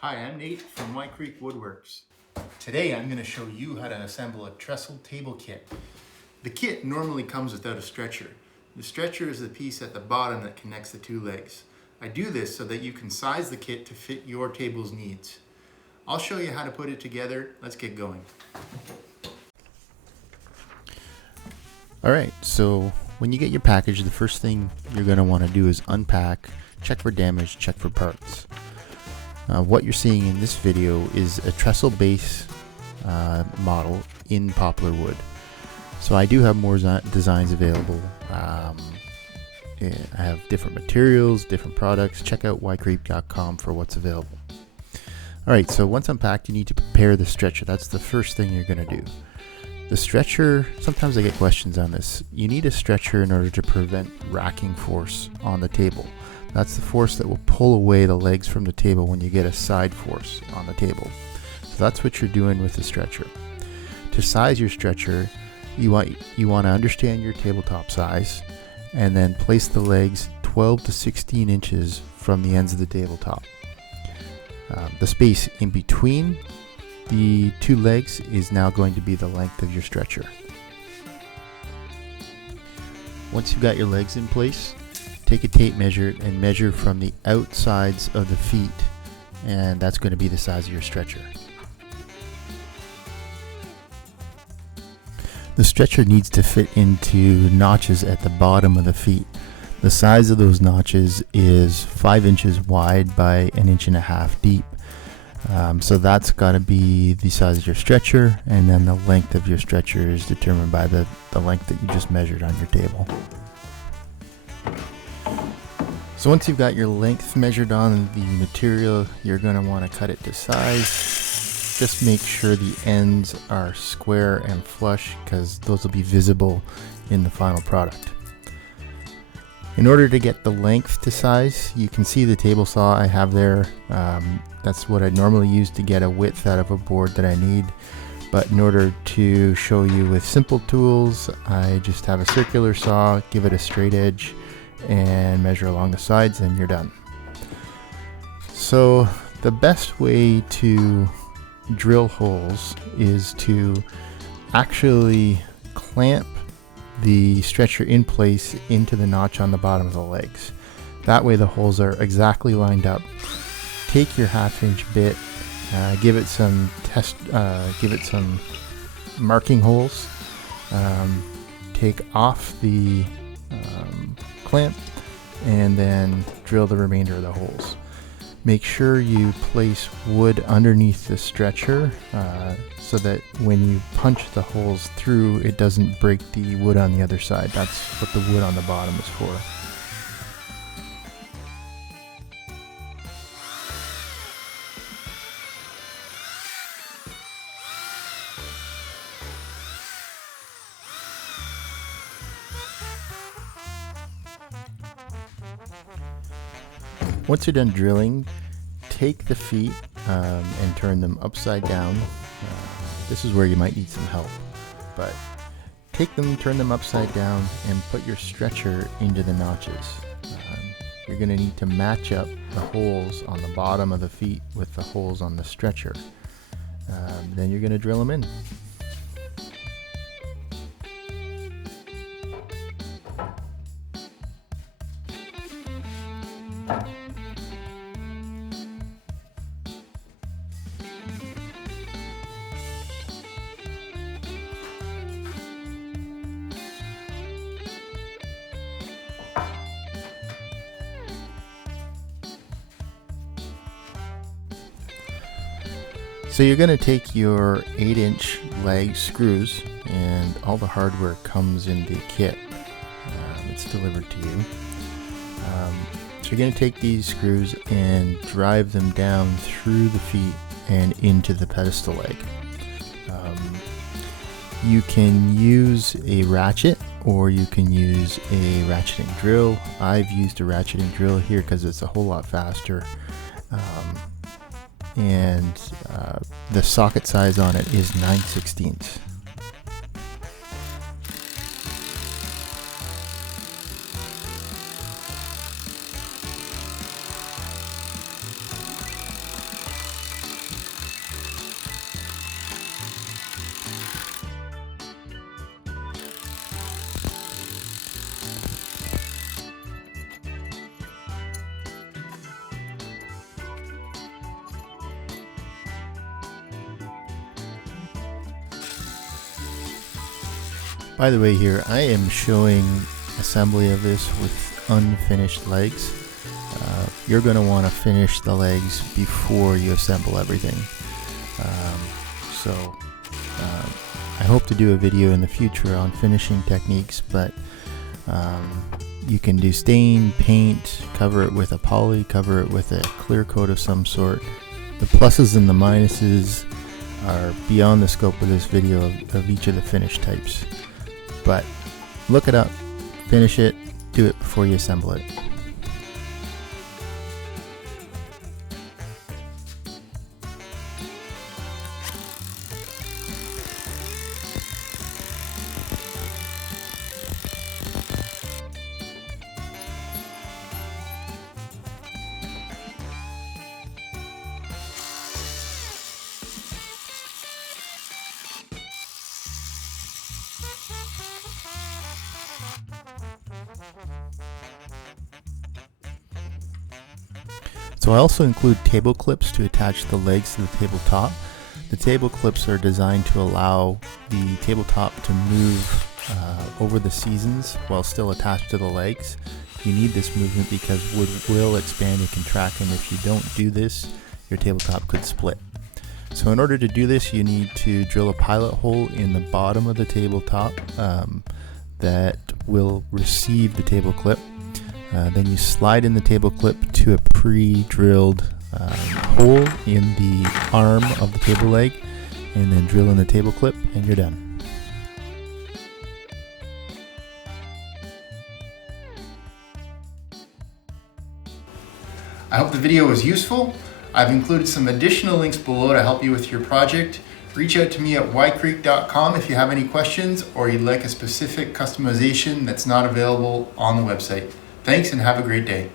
Hi, I'm Nate from Wye Creek Woodworks. Today I'm going to show you how to assemble a trestle table kit. The kit normally comes without a stretcher. The stretcher is the piece at the bottom that connects the two legs. I do this so that you can size the kit to fit your table's needs. I'll show you how to put it together. Let's get going. Alright, so when you get your package, the first thing you're going to want to do is unpack, check for damage, check for parts. What you're seeing in this video is a trestle base model in poplar wood. So I do have more designs available. I have different materials, different products. Check out wyecreek.com for what's available. Alright, so once unpacked, you need to prepare the stretcher. That's the first thing you're going to do. The stretcher, sometimes I get questions on this. You need a stretcher in order to prevent racking force on the table. That's the force that will pull away the legs from the table when you get a side force on the table. So that's what you're doing with the stretcher. To size your stretcher, you want to understand your tabletop size and then place the legs 12 to 16 inches from the ends of the tabletop. The space in between the two legs is now going to be the length of your stretcher. Once you've got your legs in place, take a tape measure and measure from the outsides of the feet, and that's going to be the size of your stretcher. The stretcher needs to fit into notches at the bottom of the feet. The size of those notches is 5 inches wide by 1.5 inches deep. So that's got to be the size of your stretcher, and then the length of your stretcher is determined by the length that you just measured on your table. So once you've got your length measured on the material, you're going to want to cut it to size. Just make sure the ends are square and flush, because those will be visible in the final product. In order to get the length to size, you can see the table saw I have there. That's what I normally use to get a width out of a board that I need. But in order to show you with simple tools, I just have a circular saw, give it a straight edge, and measure along the sides, and you're done. So the best way to drill holes is to actually clamp the stretcher in place into the notch on the bottom of the legs. That way the holes are exactly lined up. Take your 1/2 inch bit, give it some marking holes, take off the clamp, and then drill the remainder of the holes. Make sure you place wood underneath the stretcher so that when you punch the holes through, it doesn't break the wood on the other side. That's what the wood on the bottom is for. Once you're done drilling, take the feet and turn them upside down. This is where you might need some help, but take them, turn them upside down, and put your stretcher into the notches. You're going to need to match up the holes on the bottom of the feet with the holes on the stretcher. Then you're going to drill them in. So you're going to take your 8-inch leg screws, and all the hardware comes in the kit. It's delivered to you. So you're going to take these screws and drive them down through the feet and into the pedestal leg. You can use a ratchet, or you can use a ratcheting drill. I've used a ratcheting drill here because it's a whole lot faster. And the socket size on it is 9/16. By the way, here I am showing assembly of this with unfinished legs. You're going to want to finish the legs before you assemble everything. I hope to do a video in the future on finishing techniques, but you can do stain, paint, cover it with a poly, cover it with a clear coat of some sort. The pluses and the minuses are beyond the scope of this video of each of the finish types. But look it up, finish it, do it before you assemble it. So I also include table clips to attach the legs to the tabletop. The table clips are designed to allow the tabletop to move over the seasons while still attached to the legs. You need this movement because wood will expand and contract, and if you don't do this, your tabletop could split. So in order to do this, you need to drill a pilot hole in the bottom of the tabletop that will receive the table clip. Then you slide in the table clip to a pre-drilled hole in the arm of the table leg, and then drill in the table clip, and you're done. I hope the video was useful. I've included some additional links below to help you with your project. Reach out to me at wyecreek.com if you have any questions or you'd like a specific customization that's not available on the website. Thanks and have a great day.